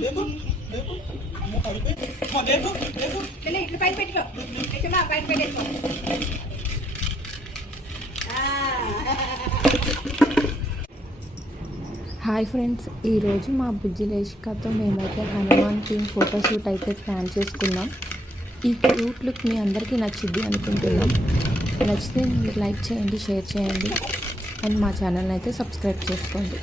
Hi friends, ఈరోజు మా బుజ్జి లేషికతో మేమైతే హనుమాన్ థీమ్ ఫోటోషూట్ అయితే ప్లాన్ చేసుకున్నాం. ఈ క్యూట్ లుక్ మీ అందరికీ నచ్చిద్ది అనుకుంటున్నాం. నచ్చితే మీరు లైక్ చేయండి, షేర్ చేయండి అండ్ మా ఛానల్ని అయితే సబ్స్క్రైబ్ చేసుకోండి.